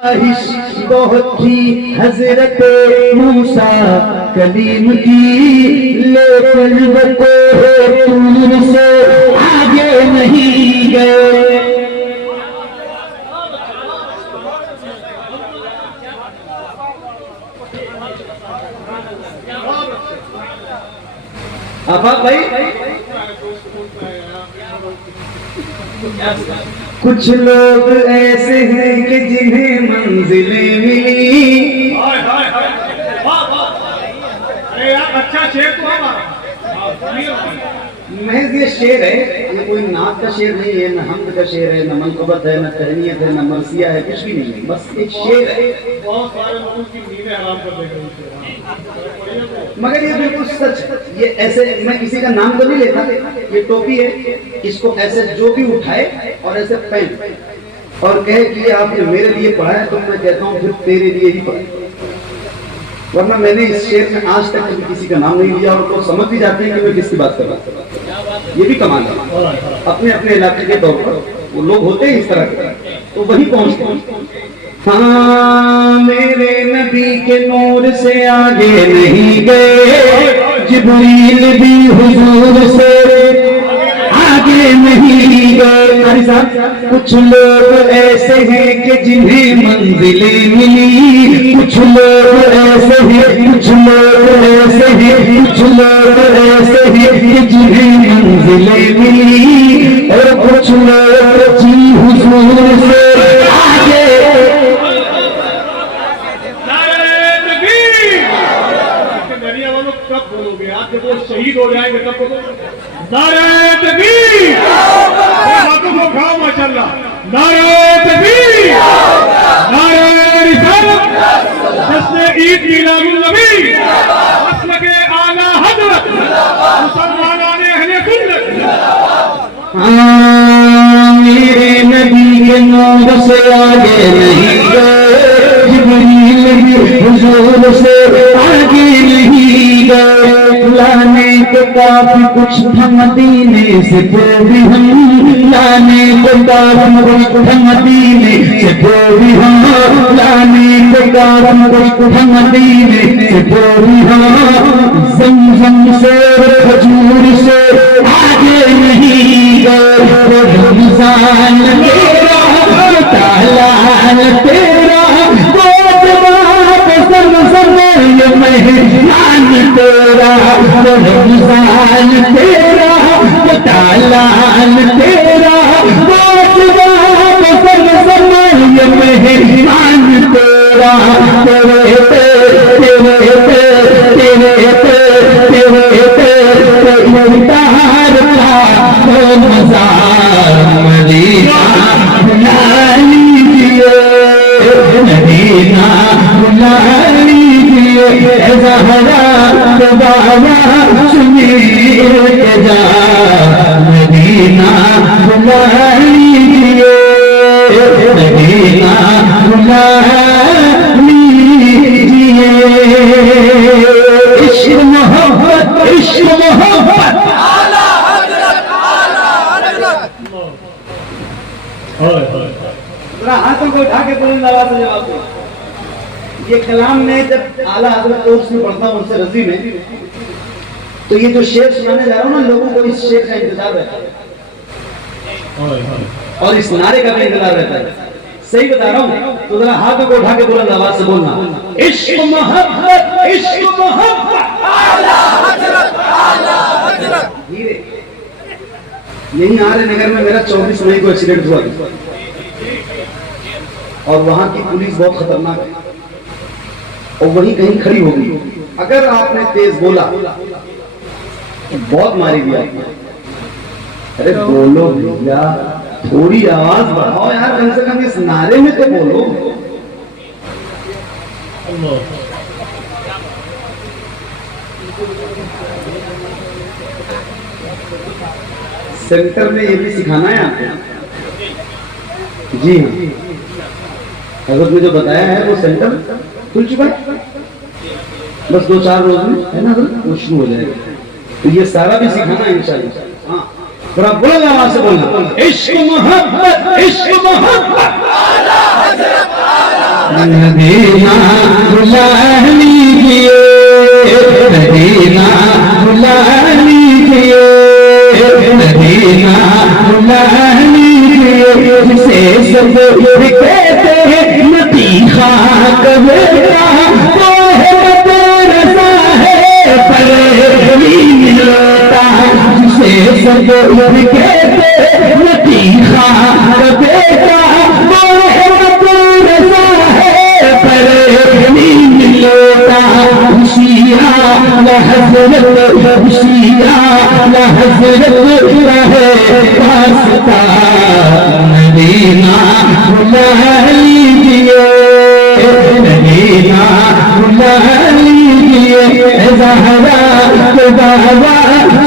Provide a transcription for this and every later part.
बहुत थी हजरत मूसा कलीम की, लेकिन वो तूर से आगे नहीं गए। अब भाई कुछ लोग ऐसे हैं कि जिन्हें मंजिलें मिली। अरे यार अच्छा शेर तो महज ये शेर है, ये कोई नात का शेर नहीं है, न हमद का शेर है, न मनक़बत है, न तहनीयत है, न मरसिया है, कुछ भी नहीं है, बस एक शेर है। बहुत सारे लोगों की नींदें हराम कर देंगे। मगर ये बिल्कुल सच है। ये ऐसे, मैं किसी का नाम तो नहीं लेता, ये टोपी है, इसको ऐसे जो भी उठाए और ऐसे पहन और कहे कि आपने मेरे लिए पढ़ा है, तो मैं कहता हूँ फिर तेरे लिए ही पढ़ा। वरना मैंने इस शेर में आज तक कभी किसी का नाम नहीं लिया और तो समझ भी जाते हैं कि मैं किसकी बात कर रहा हूँ। ये भी कमाल है, अपने अपने इलाके के तौर पर वो लोग होते हैं इस तरह के, तो वही पहुंचते। हाँ मेरे नबी के नूर से आगे नहीं गए, जिब्रील भी हुजूर से आगे नहीं गए। अरे साहब, कुछ लोग ऐसे हैं कि जिन्हें मंजिलें मिली, कुछ लोग ऐसे हैं, कुछ लोग ऐसे हैं, कुछ लोग ऐसे हैं कि जिन्हें मंजिलें मिली, और कुछ लोग जी हुजूर से आगे। कब बोलोगे आप, जब वो शहीद हो जाएंगे तब बोलोगे नारे तकबीर। बातों को खाओ माशाल्लाह। नारे तकबीर, नारे रिसालत, जश्न ईद मिलादुन नबी, मसलक आला हजरत, मुसलमानान अहले सुन्नत। मेरे नबी के नूर से आगे नहीं गए, जिब्रील भी हुजूर से आगे नहीं गए। लाने को काफी कुछ था मदीने से, तो भी हम लाने को काफी कुछ था मदीने से, तो भी हम लाने को काफी कुछ था मदीने से, तो भी हम ज़मज़म से खजूर से आगे नहीं गए। रमज़ान तेरा तालाल तेरा, मेहमान तेरा, रमज़ान तेरा तालाल तेरा, मेहमान तेरा। तेरे तेरे तेरे तेरे तार का मज़ार मदीना बुला लीजिए, मदीना बुला लीजिए। ज़हरा तो बाबा सुनीर के जा, मदीना बुला लीजिए, मदीना बुला लीजिए। इश्क मोहब्बत, इश्क मोहब्बत, आला हज़रत, आला हज़रत। हाथों को उठा के बुलंद आवाज से जवाब दो। ये कलाम में जब आला हज़रत कोर्स में पढ़ता हूँ उनसे रजी में, तो ये जो शेर सुनाने जा रहा हूँ ना, लोगों को इस शेर का इंतजार रहता है और इस नारे का भी इंतजार रहता है। सही बता रहा हूँ, तो जरा हाथों को उठा के बुलंद आवाज से बोलना, इश्क मोहब्बत, इश्क मोहब्बत, आला हज़रत, आला हज़रत। धीरे। यही आर्य नगर में मेरा 24 मई को एक्सीडेंट हुआ और वहां की पुलिस बहुत खतरनाक है और वहीं कहीं खड़ी होगी। अगर आपने तेज बोला तो बहुत मारी दिया। अरे बोलो भैया, थोड़ी आवाज बढ़ाओ यार, कम से कम इस नारे में तो बोलो। सेंटर में ये भी सिखाना है आपको? जी हाँ, हज़रत ने जो बताया है वो सेंटर खुल चुका है, बस 2-4 रोज में है ना वो शुरू हो जाएगा। तो ये सारा भी सिखाना है इंशाअल्लाह। हाँ, थोड़ा बोल आवाज से बोलना, इश्क मोहब्बत, इश्क मोहब्बत, आला हज़रत, आला मदीना बुला लीजिए, मदीना बुला लीजिए, मदीना बुला लीजिए, जिसे सब कहते हैं नबी खाक बेटा, वो है मदरसा है पर मिलता, जिसे सब कहते हैं नबी खाक बेटा, वो है मदरसा है पर मिलता, खुशियाँ हज़रत, खुशियाँ हज़रत रहे वास्ता, मदीना बुला लीजिए, मदीना बुला लीजिए, ज़हरा के बाबा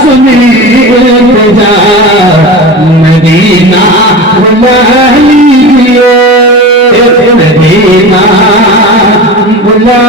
सुनिए जा, मदीना बुला लीजिए, मदीना बुला